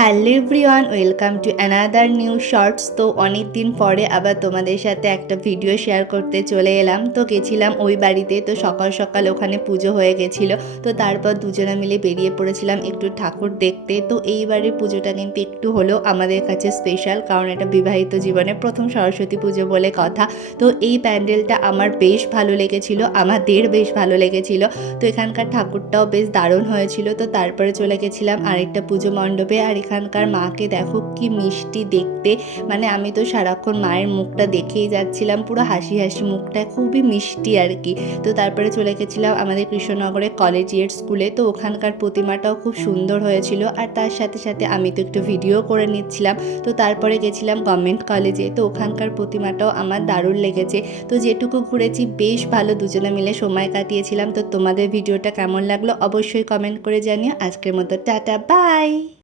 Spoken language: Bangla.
Hello everyone, welcome to another new shorts. তো অনেক দিন পরে আবার তোমাদের সাথে একটা ভিডিও শেয়ার করতে চলে এলাম। তো গেছিলাম ওই বাড়িতে, তো সকাল সকাল ওখানে পুজো হয়ে গেছিলো। তো তারপর দুজনে মিলে বেরিয়ে পড়েছিলাম একটু ঠাকুর দেখতে। তো এইবারের পুজোটা কিন্তু একটু হলেও আমাদের কাছে স্পেশাল, কারণ এটা বিবাহিত জীবনে প্রথম সরস্বতী পুজো বলে কথা। তো এই প্যান্ডেলটা আমার বেশ ভালো লেগেছিলো, আমাদের বেশ ভালো লেগেছিলো। তো এখানকার ঠাকুরটাও বেশ দারুণ হয়েছিল। তো তারপরে চলে গেছিলাম আরেকটা পুজো মণ্ডপে। আর এখানকার মাকে দেখো কি মিষ্টি দেখতে, মানে আমি তো সারাক্ষণ মায়ের মুখটা দেখেই যাচ্ছিলাম, পুরো হাসি হাসি মুখটা, খুবই মিষ্টি আর কি। তো তারপরে চলে গেছিলাম আমাদের কৃষ্ণনগরের কলেজিয়েট স্কুলে। তো ওখানকার প্রতিমাটাও খুব সুন্দর হয়েছিল, আর তার সাথে সাথে আমি তো একটু ভিডিও করে নিচ্ছিলাম। তো তারপরে গেছিলাম গভর্নমেন্ট কলেজে। তো ওখানকার প্রতিমাটাও আমার দারুণ লেগেছে। তো যেটুকু ঘুরেছি বেশ ভালো, দুজনে মিলে সময় কাটিয়েছিলাম। তো তোমাদের ভিডিওটা কেমন লাগলো অবশ্যই কমেন্ট করে জানিও। আজকের মতো টাটা, বাই।